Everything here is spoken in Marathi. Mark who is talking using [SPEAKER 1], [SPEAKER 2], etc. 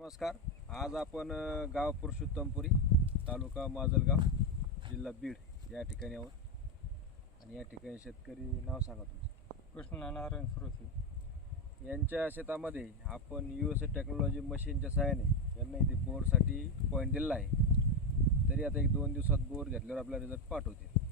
[SPEAKER 1] नमस्कार. आज आपण गाव पुरुषोत्तमपुरी तालुका माजलगाव जिल्हा बीड या ठिकाणी आहोत. आणि या ठिकाणी शेतकरी नाव सांगा तुमचं.
[SPEAKER 2] कृष्णनारायण नारायण
[SPEAKER 1] यांच्या शेतामध्ये आपण यू एस टेक्नॉलॉजी मशीनच्या सहाय्याने यांना इथे बोरसाठी पॉईंट दिलेला आहे. तरी आता एक दोन दिवसात बोर घेतल्यावर आपल्याला रिझल्ट पाठवतील.